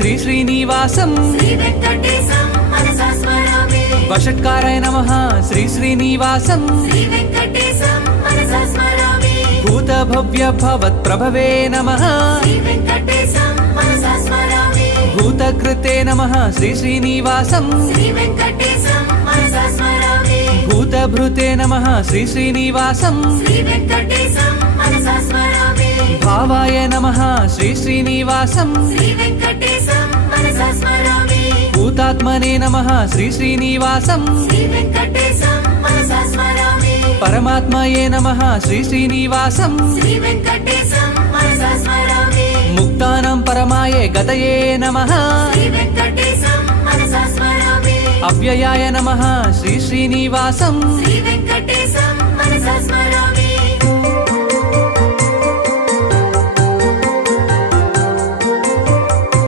శ్రీ శ్రీనివాసం శ్రీవేంకటేశం మనసా స్మరామి వషట్కారాయ నమః శ్రీ శ్రీనివాసం శ్రీవేంకటేశం మనసా స్మరామి భూత భవ్య భవత్ ప్రభవే నమః శ్రీవేంకటేశం మనసా స్మరామి భూతకృతే నమః శ్రీ శ్రీనివాసం శ్రీవేంకటేశం మనసా స్మరామి భూతభృతే నమః శ్రీ శ్రీనివాసం శ్రీవేంకటేశం మనసా స్మరామి భావాయ నమః శ్రీ శ్రీనివాసం శ్రీవేంకటేశం మనసా స్మరామి భూతాత్మనే నమః శ్రీ శ్రీనివాసం శ్రీవేంకటేశం మనసా స్మరామి పరమాత్మయే నమః శ్రీ శ్రీనివాసం శ్రీవేంకటేశం మనసా స్మరామి ముక్తానాం పరమాయే గతయే నమః శ్రీవేంకటేశం మనసా స్మరామి అవ్యయాయ నమః శ్రీ శ్రీనివాసం శ్రీవేంకటేశం మనసా స్మరామి